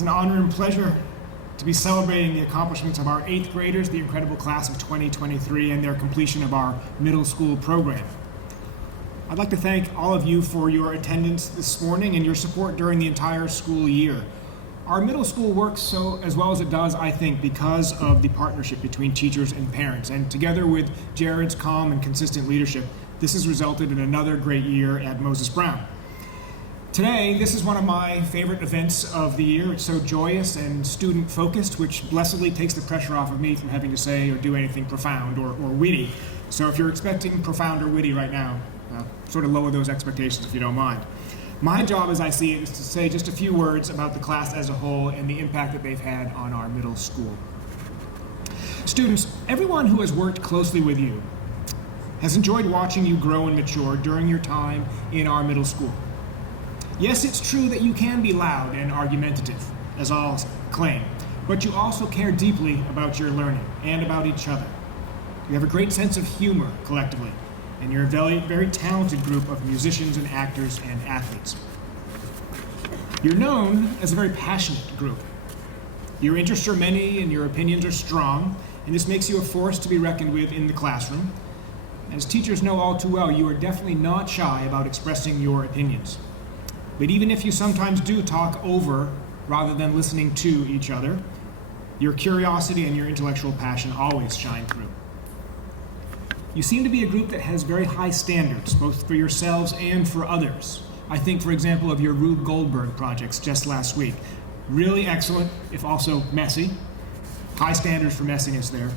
It's an honor and pleasure to be celebrating the accomplishments of our 8th graders, the incredible class of 2023, and their completion of our middle school program. I'd like to thank all of you for your attendance this morning and your support during the entire school year. Our middle school works so as well as it does, I think, because of the partnership between teachers and parents. And together with Jared's calm and consistent leadership, this has resulted in another great year at Moses Brown. Today, this is one of my favorite events of the year. It's so joyous and student-focused, which blessedly takes the pressure off of me from having to say or do anything profound or witty. So if you're expecting profound or witty right now, sort of lower those expectations if you don't mind. My job, as I see it, is to say just a few words about the class as a whole and the impact that they've had on our middle school. Students, everyone who has worked closely with you has enjoyed watching you grow and mature during your time in our middle school. Yes, it's true that you can be loud and argumentative, as all claim, but you also care deeply about your learning and about each other. You have a great sense of humor collectively, and you're a very, very talented group of musicians and actors and athletes. You're known as a very passionate group. Your interests are many and your opinions are strong, and this makes you a force to be reckoned with in the classroom. As teachers know all too well, you are definitely not shy about expressing your opinions. But even if you sometimes do talk over rather than listening to each other, your curiosity and your intellectual passion always shine through. You seem to be a group that has very high standards, both for yourselves and for others. I think, for example, of your Rube Goldberg projects just last week. Really excellent, if also messy. High standards for messiness there.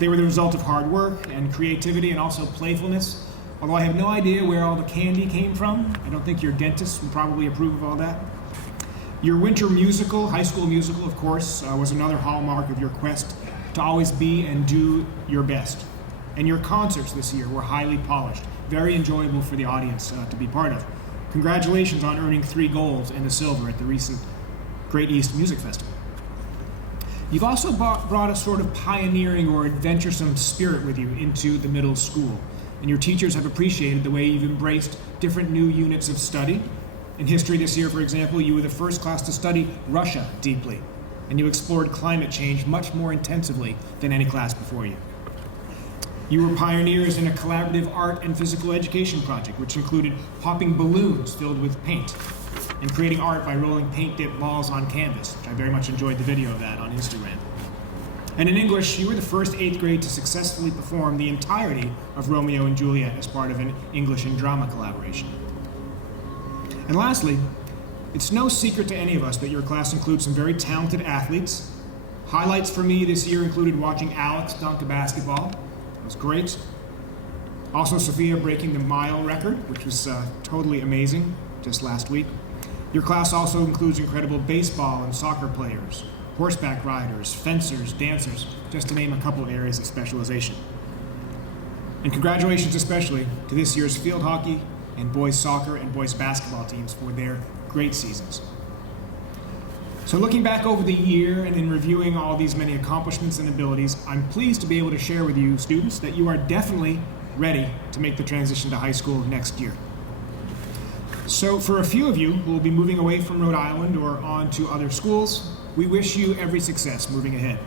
They were the result of hard work and creativity and also playfulness. Although I have no idea where all the candy came from. I don't think your dentist would probably approve of all that. Your winter musical, high school musical, of course, was another hallmark of your quest to always be and do your best. And your concerts this year were highly polished, very enjoyable for the audience to be part of. Congratulations on earning 3 golds and a silver at the recent Great East Music Festival. You've also brought a sort of pioneering or adventuresome spirit with you into the middle school. And your teachers have appreciated the way you've embraced different new units of study. In history this year, for example, you were the first class to study Russia deeply, and you explored climate change much more intensively than any class before you. You were pioneers in a collaborative art and physical education project, which included popping balloons filled with paint and creating art by rolling paint-dipped balls on canvas, which I very much enjoyed the video of that on Instagram. And in English, you were the first 8th grade to successfully perform the entirety of Romeo and Juliet as part of an English and drama collaboration. And lastly, it's no secret to any of us that your class includes some very talented athletes. Highlights for me this year included watching Alex dunk a basketball. It was great. Also, Sophia breaking the mile record, which was totally amazing just last week. Your class also includes incredible baseball and soccer players, horseback riders, fencers, dancers, just to name a couple of areas of specialization. And congratulations especially to this year's field hockey and boys soccer and boys basketball teams for their great seasons. So looking back over the year and in reviewing all these many accomplishments and abilities, I'm pleased to be able to share with you, students, that you are definitely ready to make the transition to high school next year. So for a few of you who will be moving away from Rhode Island or on to other schools, we wish you every success moving ahead.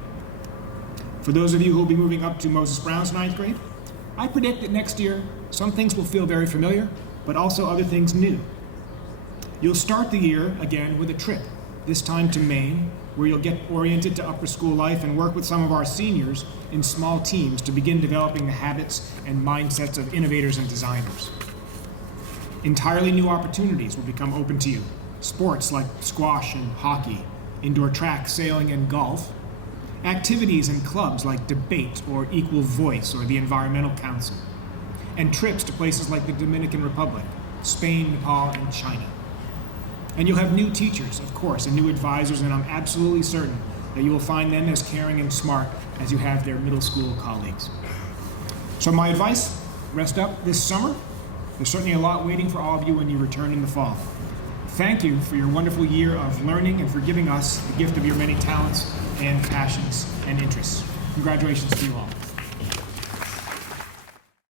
For those of you who will be moving up to Moses Brown's 9th grade, I predict that next year some things will feel very familiar, but also other things new. You'll start the year again with a trip, this time to Maine, where you'll get oriented to upper school life and work with some of our seniors in small teams to begin developing the habits and mindsets of innovators and designers. Entirely new opportunities will become open to you. Sports like squash and hockey, indoor track, sailing, and golf. Activities and clubs like debate or equal voice or the Environmental Council. And trips to places like the Dominican Republic, Spain, Nepal, and China. And you'll have new teachers, of course, and new advisors, and I'm absolutely certain that you will find them as caring and smart as you have their middle school colleagues. So my advice, rest up this summer. There's certainly a lot waiting for all of you when you return in the fall. Thank you for your wonderful year of learning and for giving us the gift of your many talents and passions and interests. Congratulations to you all.